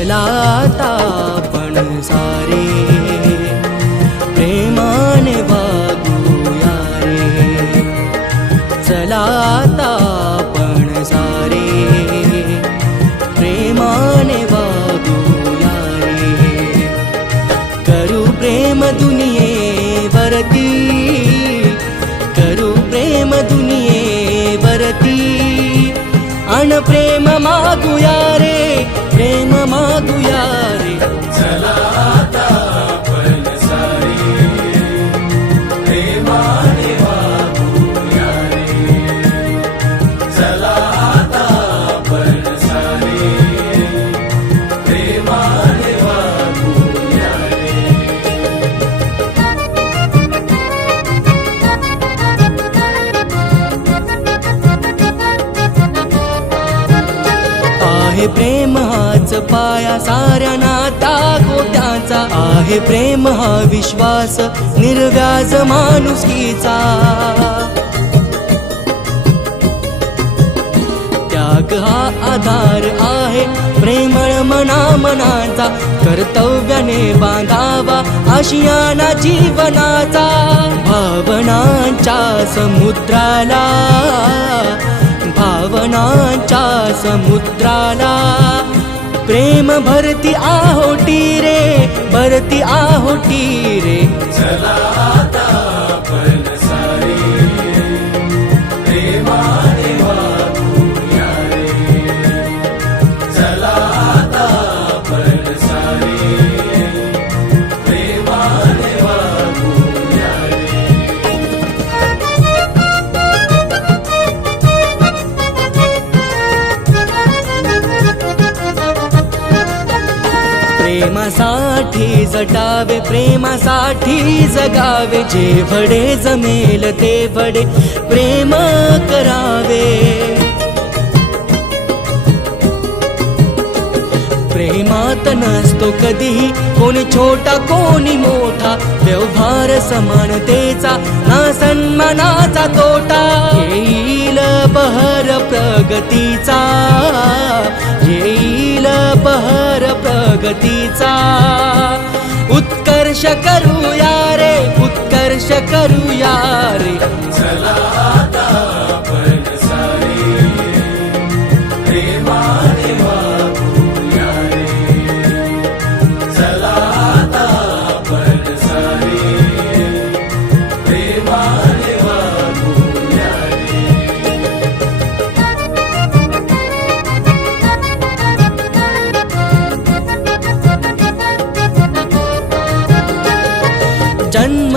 चलाता पण सारे प्रेमाने वागूया रे चलाता आपण सारे प्रेमाने वागूया रे करू प्रेम दुनियेवरती करू प्रेम दुनियेवरती. अन प्रेम मागूया रे प्रेम आहे प्रेम हाच पाया साऱ्या नाता गोत्याचा आहे प्रेम हा विश्वास निर्व्याज माणुसकीचा त्याग हा आधार आहे प्रेमळ मना मनाचा कर्तव्याने बांधावा आशियाना जीवनाचा. भावनांच्या समुद्राला भावनांच्या समुद्राला. प्रेम भरती आहोटी रे भरती आहोटी रे. चला प्रेमासाठी जटावे प्रेमासाठी जगावे जे वडे जमेल ते वडे प्रेम करावे. प्रेमात नसतो कधीही कोणी छोटा कोणी मोठा व्यवहार समानतेचा ना सन्मानाचा तोटा. येईल बहर प्रगतीचा येईल बहर करूया रे उत्कर्ष करूया रे.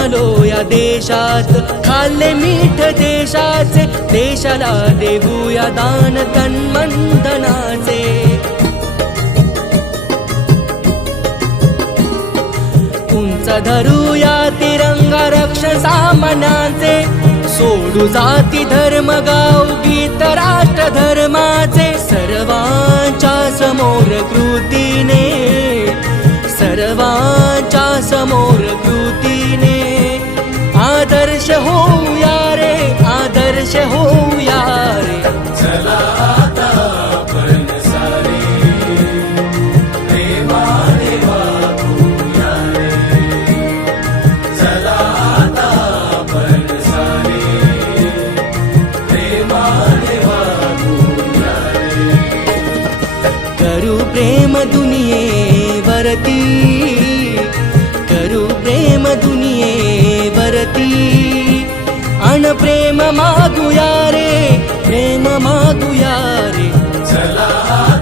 जन्मलो या देशात. खाल्ले मीठ देशाचे देशाला देऊया दान तन्मंदनाचे. उंच धरूया तिरंगा रक्ष सामनाचे सोडू जाती धर्म गाव गीत राष्ट्र धर्माचे. सर्वांच्या समोर कृतीने सर्वांच्या समोर कृती होऊया रे आदर्श होऊया रे चला आता आपण सारे. प्रेमाने वागूया रे चला आता आपण सारे. प्रेमाने वागूया रे करू प्रेम प्रेम मागूया रे प्रेम मागूया रे चला.